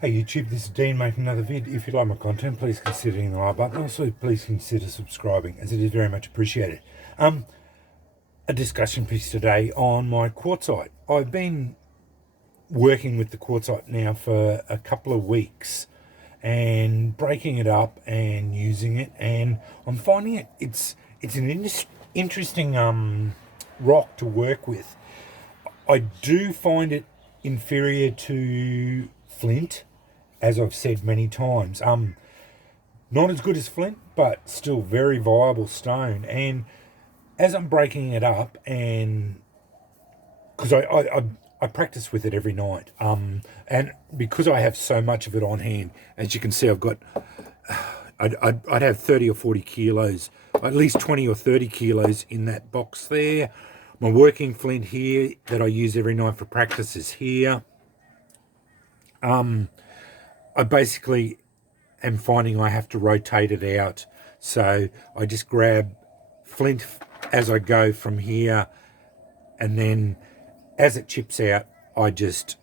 Hey YouTube, this is Dean making another vid. If you like my content, please consider hitting the like button. Also, please consider subscribing, as it is very much appreciated. A discussion piece today on my quartzite. I've been working with the quartzite now for a couple of weeks and breaking it up and using it, and I'm finding it's an interesting rock to work with. I do find it inferior to flint, as I've said many times. Not as good as flint, but still very viable stone. And as I'm breaking it up, and because I practice with it every night, and because I have so much of it on hand, as you can see, I've got I'd have 30 or 40 kilos, at least 20 or 30 kilos in that box there. My working flint here that I use every night for practice is here. I basically am finding I have to rotate it out. So I just grab flint as I go from here, and then as it chips out, I just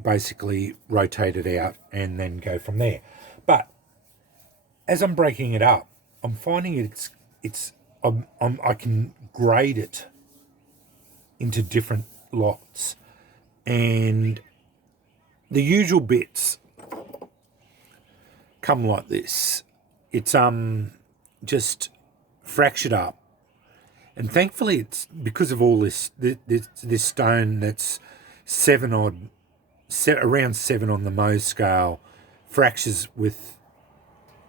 basically rotate it out and then go from there. But as I'm breaking it up, I'm finding I can grade it into different lots, and the usual bits come like this. It's just fractured up, and thankfully it's because of all this stone that's around 7 on the Mohs scale, fractures with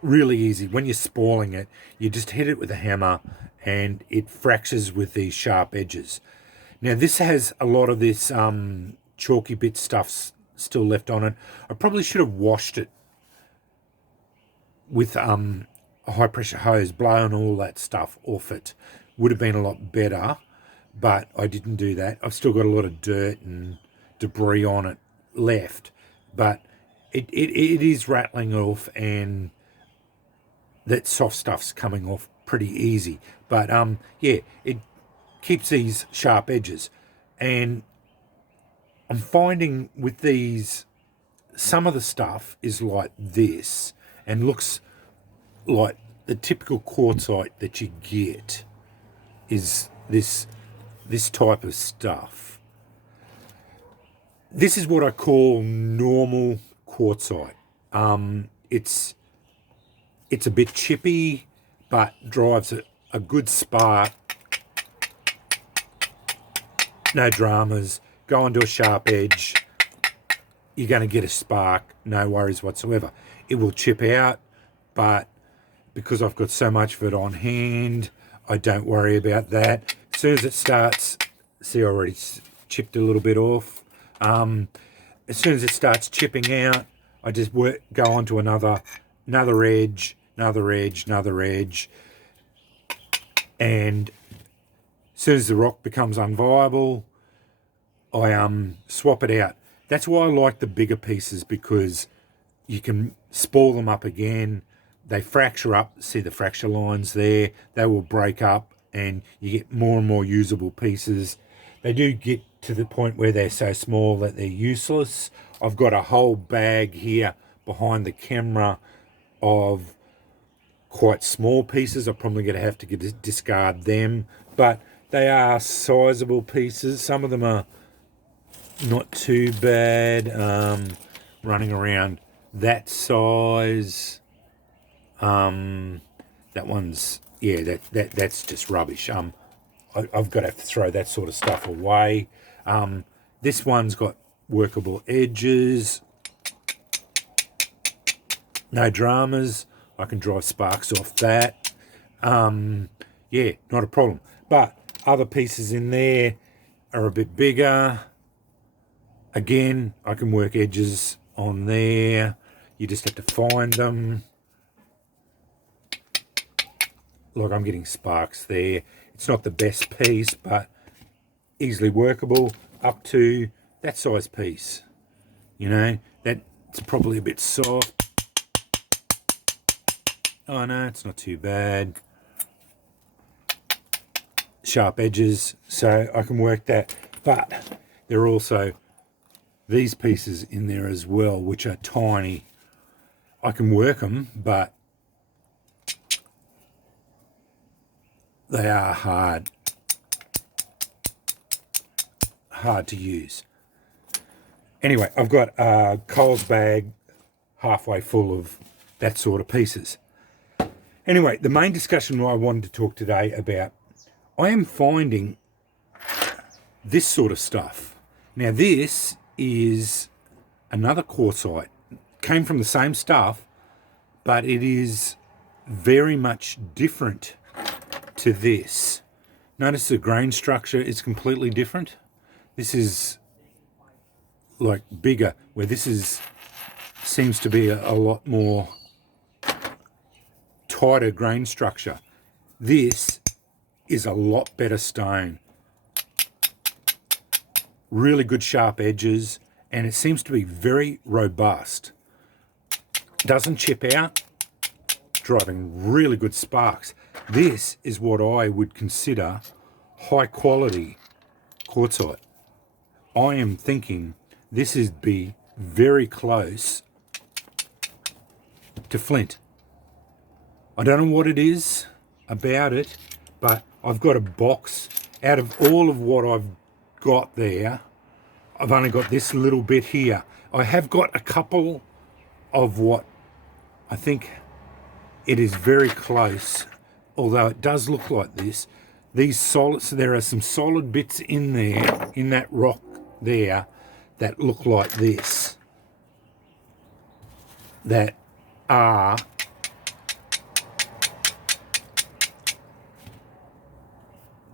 really easy. When you're spoiling it, you just hit it with a hammer and it fractures with these sharp edges. Now this has a lot of this chalky bit stuff still left on it. I probably should have washed it with a high pressure hose, blowing all that stuff off it. Would have been a lot better, but I didn't do that. I've still got a lot of dirt and debris on it left, but it is rattling off, and that soft stuff's coming off pretty easy. But yeah, it keeps these sharp edges, and I'm finding with these, some of the stuff is like this and looks like the typical quartzite that you get is this type of stuff. This is what I call normal quartzite. It's a bit chippy, but drives a good spark. No dramas. Go onto a sharp edge, you're going to get a spark, no worries whatsoever. It will chip out, but because I've got so much of it on hand, I don't worry about that. As soon as it starts, see, I already chipped a little bit off. As soon as it starts chipping out, I just go on to another edge, another edge, and as soon as the rock becomes unviable, I swap it out. That's why I like the bigger pieces, because you can spoil them up again. They fracture up. See the fracture lines there? They will break up and you get more and more usable pieces. They do get to the point where they're so small that they're useless. I've got a whole bag here behind the camera of quite small pieces. I'm probably going to have to discard them, but they are sizable pieces. Some of them are not too bad, running around that size. That one's, yeah, that's just rubbish. I've got to throw that sort of stuff away. This one's got workable edges, no dramas. I can drive sparks off that. Yeah, not a problem. But other pieces in there are a bit bigger. Again, I can work edges on there. You just have to find them. Like, I'm getting sparks there. It's not the best piece, but easily workable up to that size piece. You know, that's probably a bit soft. Oh no, it's not too bad. Sharp edges, so I can work that. But they're also these pieces in there as well, which are tiny. I can work them, but they are hard to use. Anyway, I've got a Coles bag halfway full of that sort of pieces. Anyway, the main discussion I wanted to talk today about, I am finding this sort of stuff. Now this is another quartzite. Came from the same stuff, but it is very much different to this. Notice the grain structure is completely different. This is like bigger, where this seems to be a lot more tighter grain structure. This is a lot better stone. Really good sharp edges, and it seems to be very robust. Doesn't chip out, driving really good sparks. This is what I would consider high quality quartzite. I am thinking this would be very close to flint. I don't know what it is about it, but I've got a box. Out of all of what I've got there, I've only got this little bit here. I have got a couple of what I think it is very close, although it does look like this. These solid, so there are some solid bits in there, in that rock there, that look like this, that are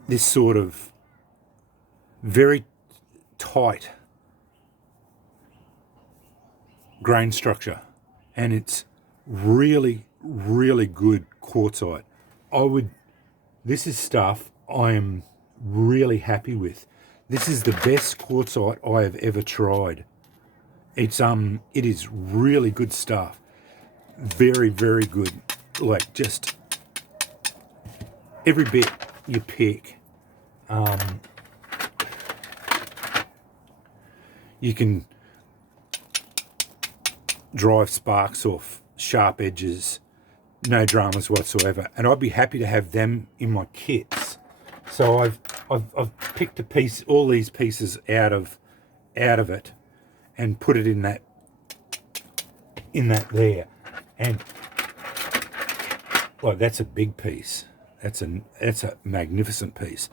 this sort of very tight grain structure, and it's really, really good quartzite. This is stuff I am really happy with. This is the best quartzite I have ever tried. It is really good stuff. Very, very good. Like, just every bit you pick. You can drive sparks off sharp edges, no dramas whatsoever, and I'd be happy to have them in my kits. So I've picked all these pieces out of it, and put it in that there, and well, that's a big piece. That's a magnificent piece.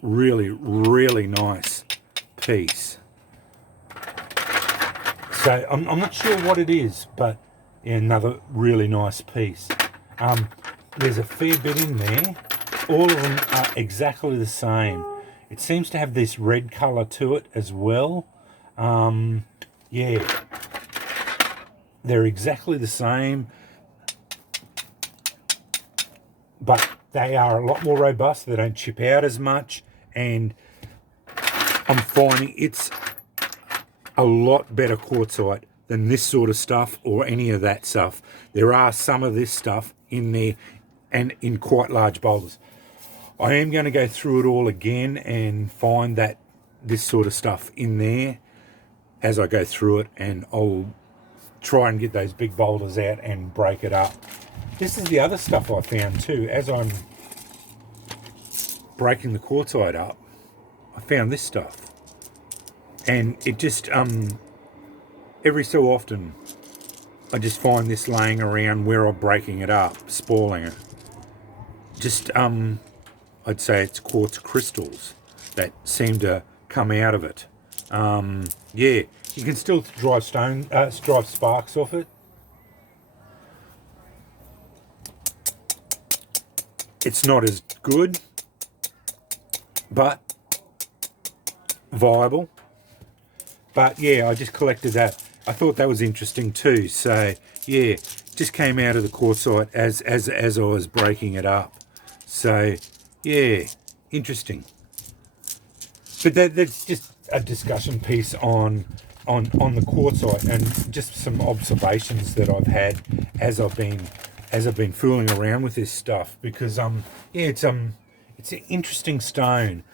Really, really nice piece. So I'm not sure what it is, but yeah, another really nice piece. There's a fair bit in there. All of them are exactly the same. It seems to have this red colour to it as well. Yeah, they're exactly the same, but they are a lot more robust. They don't chip out as much, and I'm finding it's a lot better quartzite than this sort of stuff or any of that stuff. There are some of this stuff in there, and in quite large boulders. I am going to go through it all again and find this sort of stuff in there as I go through it, and I'll try and get those big boulders out and break it up. This is the other stuff I found too. As I'm breaking the quartzite up, I found this stuff, and it just every so often I just find this laying around where I'm breaking it up, spoiling it. Just I'd say it's quartz crystals that seem to come out of it. Yeah, you can still drive sparks off it. It's not as good, but viable. But yeah, I just collected that. I thought that was interesting too. So yeah, just came out of the quartzite as I was breaking it up. So yeah, interesting. But that's just a discussion piece on the quartzite, and just some observations that I've had as I've been fooling around with this stuff, because yeah, it's an interesting stone.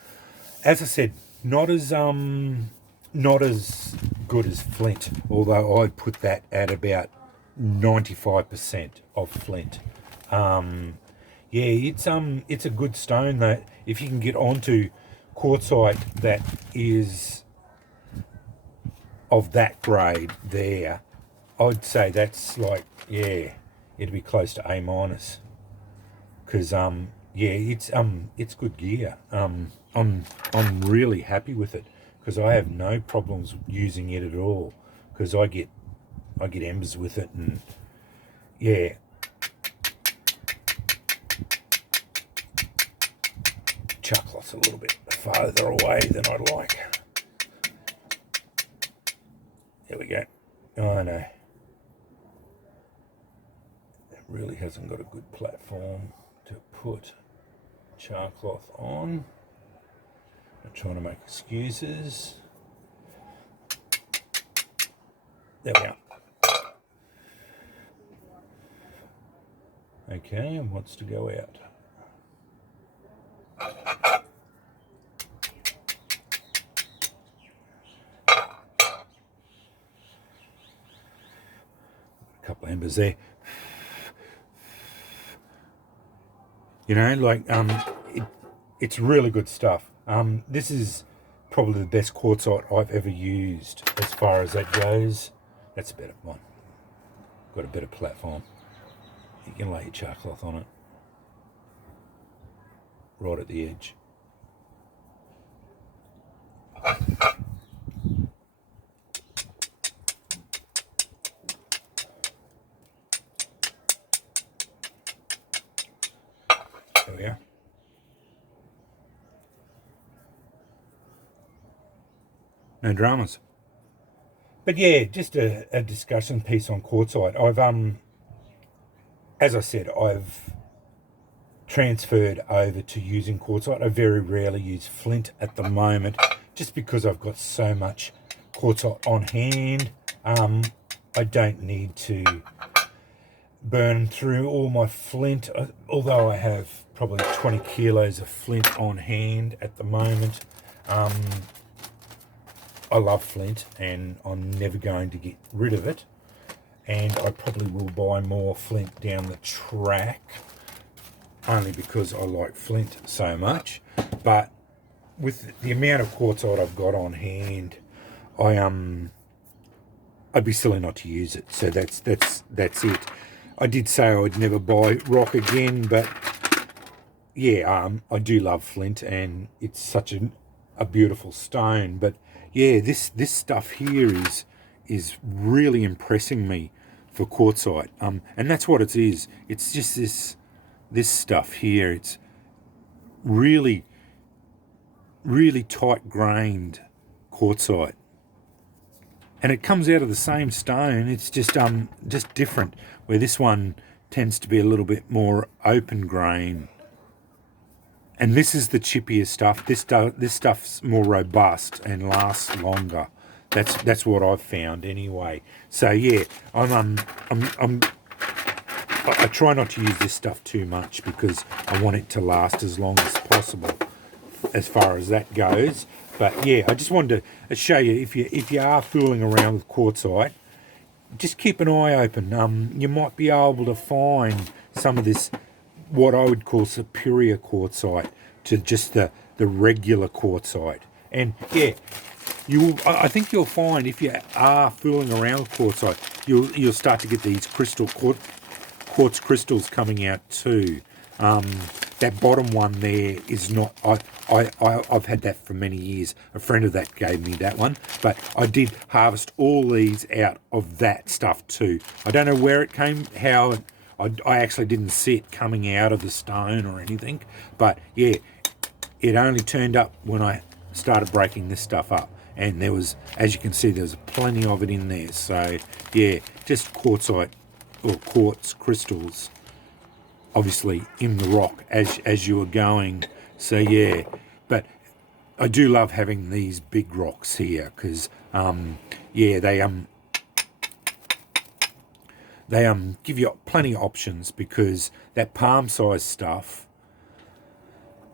As I said, not as not as good as flint, although I'd put that at about 95% of flint. Yeah, it's a good stone that if you can get onto quartzite that is of that grade there, I'd say that's like, yeah, it'd be close to A minus. Because yeah, it's good gear. I'm really happy with it because I have no problems using it at all. Because I get embers with it, and yeah, chucklots a little bit farther away than I'd like. There we go. Oh no, it really hasn't got a good platform to put char cloth on. I'm trying to make excuses. There we are. Okay, and wants to go out. A couple of embers there. You know, like it's really good stuff. This is probably the best quartzite I've ever used as far as that goes. That's a better one. Got a better platform. You can lay your char cloth on it. Right at the edge. There we are. No dramas. But yeah, just a discussion piece on quartzite. I've as I said, I've transferred over to using quartzite. I very rarely use flint at the moment, just because I've got so much quartzite on hand. I don't need to burn through all my flint, although I have probably 20 kilos of flint on hand at the moment. I love flint and I'm never going to get rid of it, and I probably will buy more flint down the track only because I like flint so much. But with the amount of quartzite I've got on hand, I'd be silly not to use it. So that's it. I did say I would never buy rock again, but yeah, I do love flint and it's such a beautiful stone. But yeah, this stuff here is really impressing me for quartzite. And that's what it is. It's just this stuff here. It's really, really tight grained quartzite. And it comes out of the same stone. It's just different. Where this one tends to be a little bit more open grain. And this is the chippier stuff. This stuff's more robust and lasts longer. That's what I've found anyway. So yeah, I try not to use this stuff too much because I want it to last as long as possible, as far as that goes. But yeah, I just wanted to show you, if you are fooling around with quartzite, just keep an eye open. You might be able to find some of this, what I would call superior quartzite, to just the regular quartzite. And yeah, I think you'll find, if you are fooling around with quartzite, you'll start to get these quartz crystals coming out too. That bottom one there is not. I've had that for many years. A friend of that gave me that one, but I did harvest all these out of that stuff too. I don't know where it came, how. I actually didn't see it coming out of the stone or anything, but yeah, it only turned up when I started breaking this stuff up, and there was, as you can see, there's plenty of it in there. So yeah, just quartzite or quartz crystals, obviously in the rock as you were going. So yeah, but I do love having these big rocks here because yeah, they give you plenty of options, because that palm size stuff,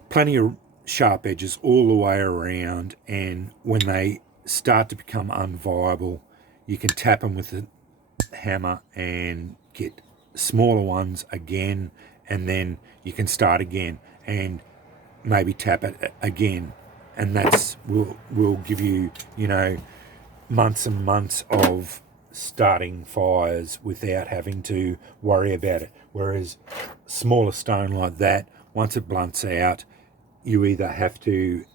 plenty of sharp edges all the way around, and when they start to become unviable, you can tap them with a hammer and get smaller ones again, and then you can start again and maybe tap it again, and that's will give you, you know, months and months of starting fires without having to worry about it. Whereas smaller stone like that, once it blunts out, you either have to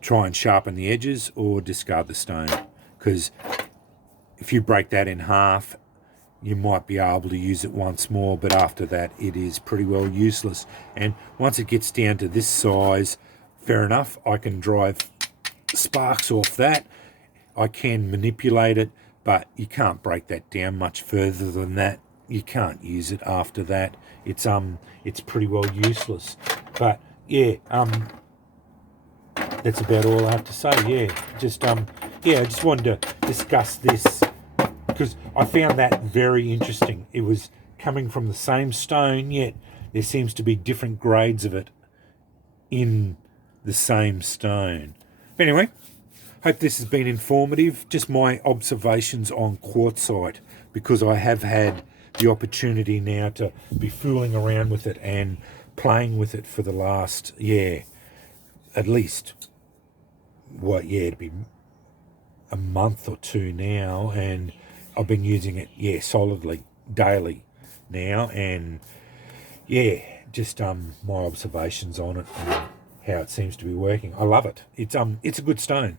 try and sharpen the edges or discard the stone, because if you break that in half, you might be able to use it once more, but after that it is pretty well useless. And once it gets down to this size, fair enough, I can drive sparks off that, I can manipulate it, but you can't break that down much further than that. You can't use it after that. It's pretty well useless. But yeah, that's about all I have to say. Yeah, I just wanted to discuss this because I found that very interesting. It was coming from the same stone, yet there seems to be different grades of it in the same stone. But anyway, hope this has been informative. Just my observations on quartzite, because I have had the opportunity now to be fooling around with it and playing with it for the last, at least, it'd be a month or two now, and I've been using it, solidly, daily now, and just my observations on it and how it seems to be working. I love it. It's a good stone.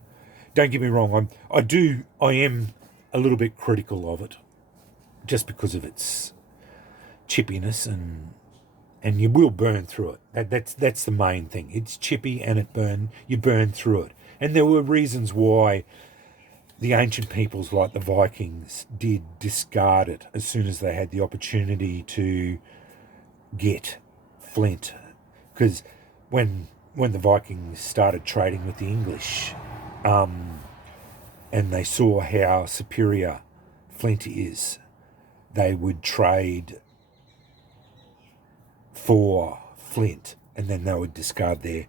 Don't get me wrong, I am a little bit critical of it, just because of its chippiness, and you will burn through it. That's the main thing. It's chippy and you burn through it. And there were reasons why the ancient peoples like the Vikings did discard it as soon as they had the opportunity to get flint. Because when the Vikings started trading with the English, and they saw how superior flint is, they would trade for flint, and then they would discard their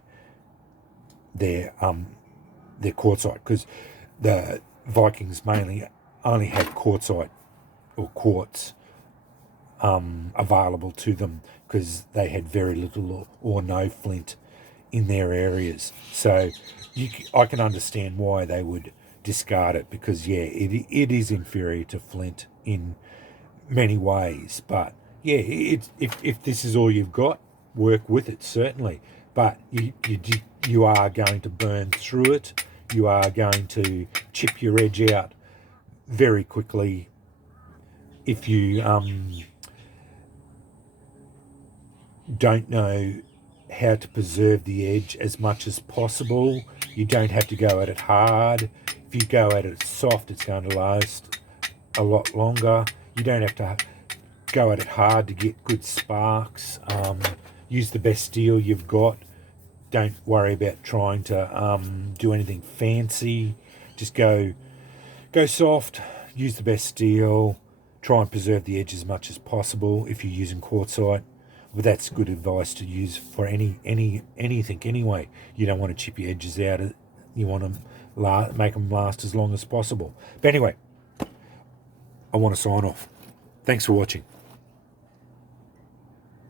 quartzite, because the Vikings mainly only had quartzite or quartz available to them, because they had very little or no flint in their areas. So I can understand why they would discard it, because it is inferior to flint in many ways. But if this is all you've got, work with it, certainly. But you are going to burn through it. You are going to chip your edge out very quickly if you don't know how to preserve the edge as much as possible. You don't have to go at it hard. If you go at it soft, it's going to last a lot longer. You don't have to go at it hard to get good sparks. Use the best steel you've got. Don't worry about trying to do anything fancy. Just go soft. Use the best steel. Try and preserve the edge as much as possible if you're using quartzite. Well, that's good advice to use for anything anyway. You don't want to chip your edges out. You want to make them last as long as possible. But anyway, I want to sign off. Thanks for watching.